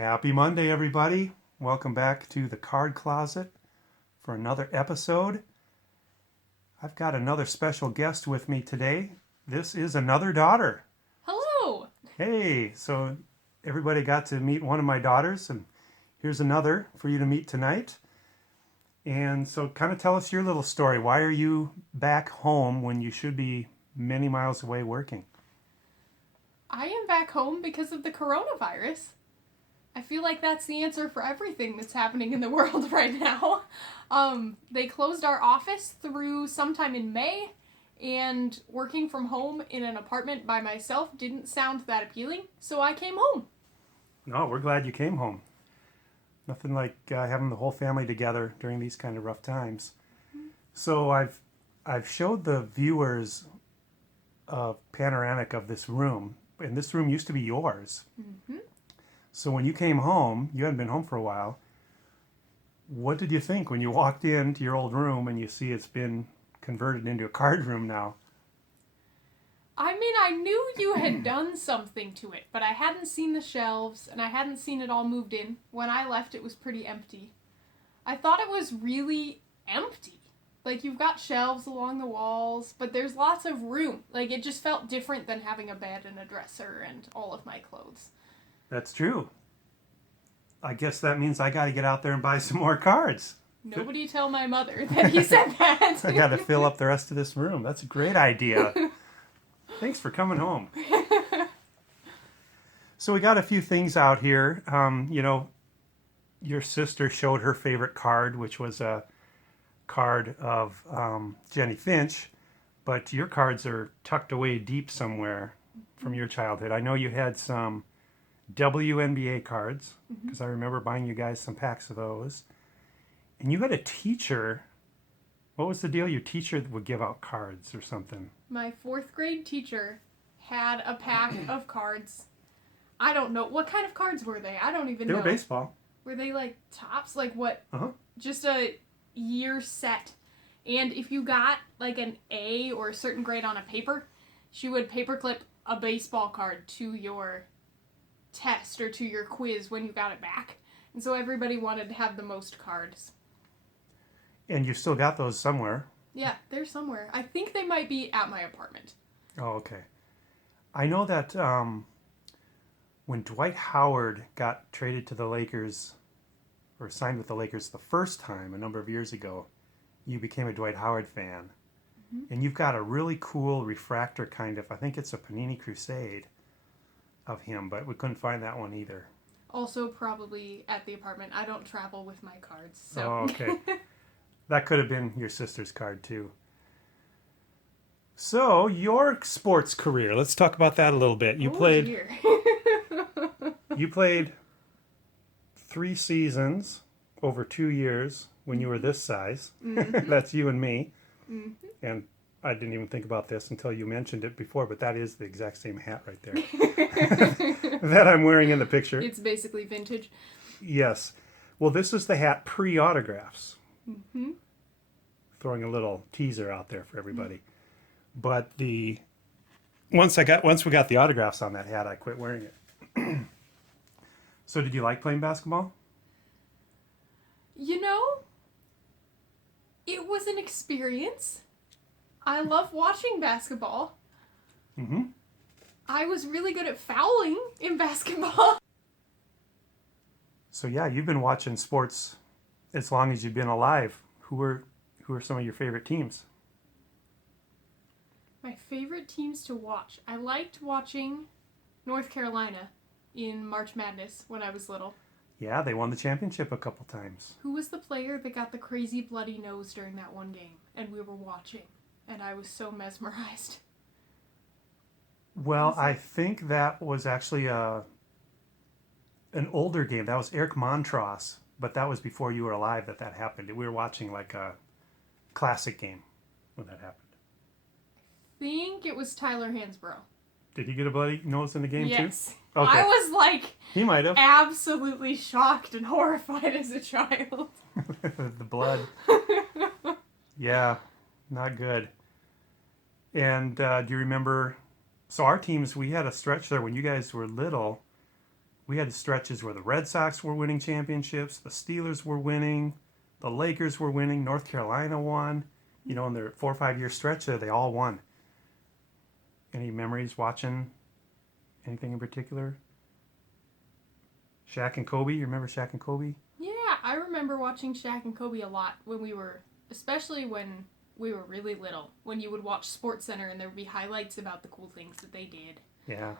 Happy Monday, everybody. Welcome back to the Card Closet for another episode. I've got another special guest with me today. This is another daughter. Hello. Hey, so everybody got to meet one of my daughters, and here's another for you to meet tonight. And so kind of tell us your little story. Why are you back home when you should be many miles away working? I am back home because of the coronavirus. I feel like that's the answer for everything that's happening in the world right now. They closed our office through sometime in May, and working from home in an apartment by myself didn't sound that appealing, so I came home. No, we're glad you came home. Nothing like having the whole family together during these kind of rough times. So I've showed the viewers a panoramic of this room, and this room used to be yours. Mm-hmm. So when you came home, you hadn't been home for a while. What did you think when you walked into your old room and you see it's been converted into a card room now? I mean, I knew you had done something to it, but I hadn't seen the shelves, and I hadn't seen it all moved in. When I left, it was pretty empty. I thought it was really empty. Like, you've got shelves along the walls, but there's lots of room. Like, it just felt different than having a bed and a dresser and all of my clothes. That's true. I guess that means I got to get out there and buy some more cards. Nobody tell my mother that he said that. I got to fill up the rest of this room. That's a great idea. Thanks for coming home. So we got a few things out here. Your sister showed her favorite card, which was a card of Jenny Finch, but your cards are tucked away deep somewhere from your childhood. I know you had some WNBA cards, because I remember buying you guys some packs of those. And you had a teacher. What was the deal? Your teacher would give out cards or something. My 4th grade teacher had a pack of cards. I don't know. What kind of cards were they? I don't even know. They were baseball. Were they like tops? Like what? Uh-huh. Just a year set. And if you got like an A or a certain grade on a paper, she would paperclip a baseball card to your test or to your quiz when you got it back. And so everybody wanted to have the most cards. And you still got those somewhere. Yeah, they're somewhere. I think they might be at my apartment. Oh, okay. I know that when Dwight Howard got traded to the Lakers, or signed with the Lakers the first time a number of years ago, you became a Dwight Howard fan. Mm-hmm. And you've got a really cool refractor kind of, I think it's a Panini Crusade of him, but we couldn't find that one either. Also probably at the apartment. I don't travel with my cards, so. Oh, okay. That could have been your sister's card too. So, your sports career. Let's talk about that a little bit. You played 3 seasons over 2 years when you were this size. Mm-hmm. That's you and me. Mm-hmm. And I didn't even think about this until you mentioned it before, but that is the exact same hat right there that I'm wearing in the picture. It's basically vintage. Yes. Well, this is the hat pre-autographs. Mm-hmm. Throwing a little teaser out there for everybody. But once we got the autographs on that hat, I quit wearing it. So did you like playing basketball? You know, it was an experience. I love watching basketball. Mm-hmm. I was really good at fouling in basketball. So yeah, you've been watching sports as long as you've been alive. Who are some of your favorite teams? My favorite teams to watch. I liked watching North Carolina in March Madness when I was little. Yeah, they won the championship a couple times. Who was the player that got the crazy bloody nose during that one game? And we were watching. And I was so mesmerized. Well, I think that was actually an older game. That was Eric Montross, but that was before you were alive that happened. We were watching like a classic game when that happened. I think it was Tyler Hansbrough. Did he get a bloody nose in the game too? Yes. Okay. I was like, he might have absolutely shocked and horrified as a child. The blood. Yeah, not good. And do you remember? So our teams, we had a stretch there when you guys were little. we had stretches where the Red Sox were winning championships, the Steelers were winning, the Lakers were winning, North Carolina won. You know, in their 4 or 5 year stretch there, they all won. Any memories watching anything in particular? Shaq and Kobe, you remember Shaq and Kobe? Yeah, I remember watching Shaq and Kobe a lot when we were, especially when we were really little. When you would watch SportsCenter and there would be highlights about the cool things that they did. Yeah.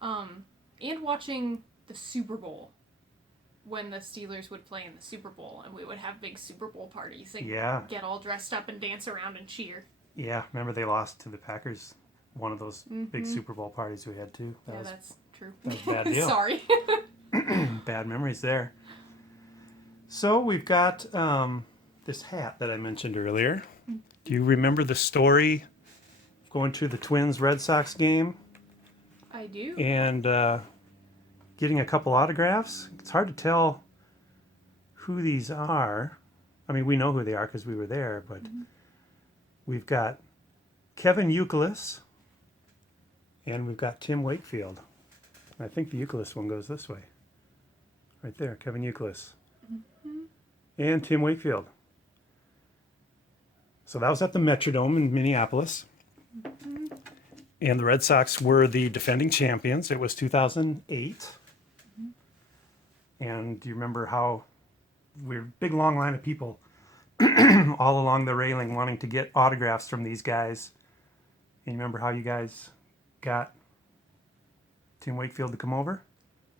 And watching the Super Bowl when the Steelers would play in the Super Bowl and we would have big Super Bowl parties and Yeah. get all dressed up and dance around and cheer. Yeah. Remember they lost to the Packers? One of those big Super Bowl parties we had too. Yeah, that's true. that was a bad deal. Sorry. Bad memories there. So we've got this hat that I mentioned earlier. Do you remember the story of going to the Twins Red Sox game I do. and getting a couple autographs? It's hard to tell who these are. I mean, we know who they are because we were there, but we've got Kevin Youkilis and we've got Tim Wakefield. I think the Youkilis one goes this way. Right there, Kevin Youkilis. And Tim Wakefield. So that was at the Metrodome in Minneapolis. And the Red Sox were the defending champions. It was 2008. And do you remember how we were a big long line of people all along the railing wanting to get autographs from these guys? And you remember how you guys got Tim Wakefield to come over?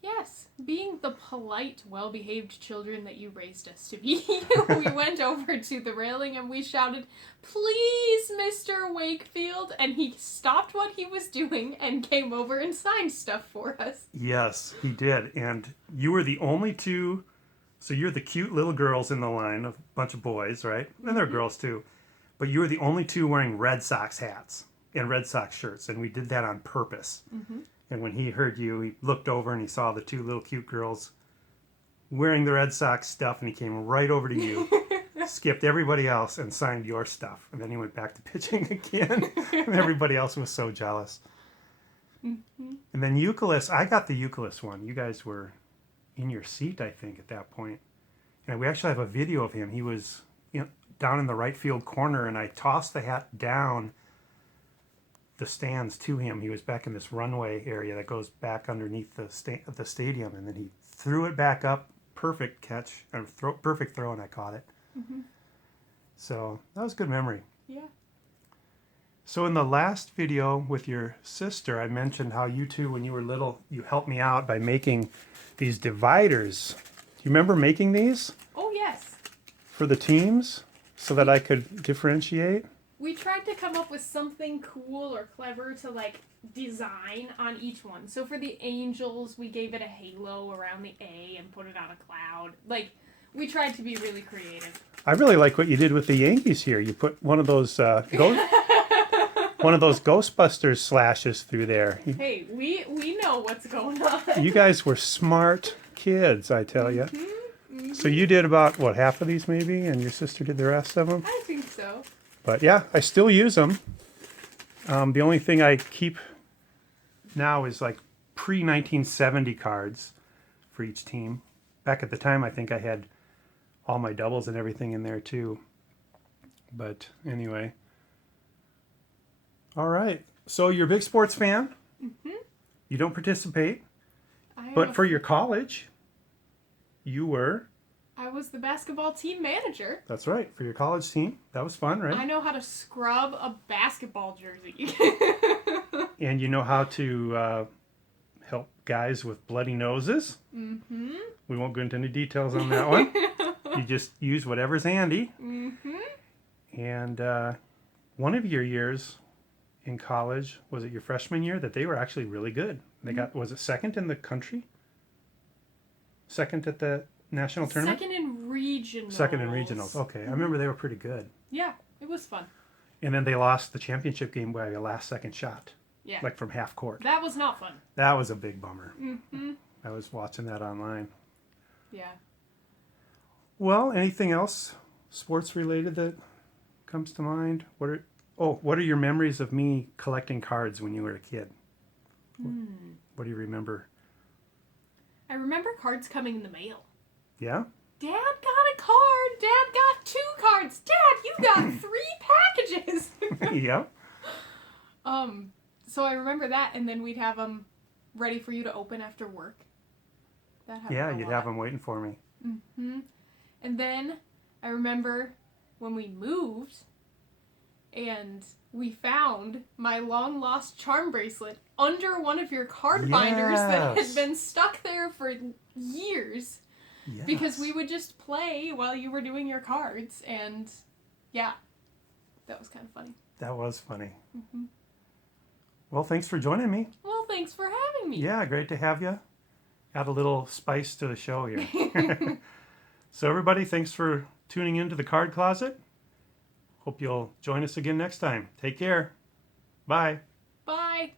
Yes, being the polite, well-behaved children that you raised us to be, we went over to the railing and we shouted, "Please, Mr. Wakefield," and he stopped what he was doing and came over and signed stuff for us. Yes, he did. And you were the only two. So you're the cute little girls in the line, a bunch of boys, right? And there are girls too. But you were the only two wearing Red Sox hats and Red Sox shirts. And we did that on purpose. And when he heard you, he looked over and he saw the two little cute girls wearing the Red Sox stuff. And he came right over to you, skipped everybody else, and signed your stuff. And then he went back to pitching again. And everybody else was so jealous. And then Youkilis, I got the Youkilis one. You guys were in your seat, I think, at that point. And we actually have a video of him. He was down in the right field corner, and I tossed the hat down the stands to him. He was back in this runway area that goes back underneath the stadium, and then he threw it back up. Perfect catch, perfect throw, and I caught it. So that was a good memory. Yeah. So in the last video with your sister, I mentioned how you two, when you were little, you helped me out by making these dividers. Do you remember making these Oh, yes. for the teams so that I could differentiate? We tried to come up with something cool or clever to, like, design on each one. So for the Angels, we gave it a halo around the A and put it on a cloud. Like, we tried to be really creative. I really like what you did with the Yankees here. You put one of those one of those Ghostbusters slashes through there. Hey, we know what's going on. You guys were smart kids, I tell you. So you did about, what, half of these maybe, and your sister did the rest of them? I think so. But yeah, I still use them. The only thing I keep now is like pre-1970 cards for each team. Back at the time, I think I had all my doubles and everything in there too. But anyway. All right. So you're a big sports fan. You don't participate. But for your college, you were... I was the basketball team manager. That's right. For your college team. That was fun, right? I know how to scrub a basketball jersey. And you know how to help guys with bloody noses. We won't go into any details on that one. You just use whatever's handy. And one of your years in college, was it your freshman year, that they were actually really good? They got, was it second in the country? Second at the national tournament? Second in regionals. Second in regionals. Okay, I remember they were pretty good. Yeah, it was fun. And then they lost the championship game by a last second shot. Yeah. Like from half court. That was not fun. That was a big bummer. I was watching that online. Yeah. Well, anything else sports related that comes to mind? What are your memories of me collecting cards when you were a kid? What do you remember? I remember cards coming in the mail. Yeah? Dad got a card. Dad got 2 cards. Dad, you got 3 packages. Yep. So I remember that, and then we'd have them ready for you to open after work. That happened Yeah, a you'd lot. have them waiting for me. Mm-hmm. And then I remember when we moved, and we found my long lost charm bracelet under one of your card binders that Yes. had been stuck there for years. Yes. Because we would just play while you were doing your cards, and yeah, that was kind of funny. That was funny. Mm-hmm. Well, thanks for joining me. Well, thanks for having me. Yeah, great to have you. Add a little spice to the show here. So everybody, thanks for tuning into the Card Closet. Hope you'll join us again next time. Take care. Bye. Bye.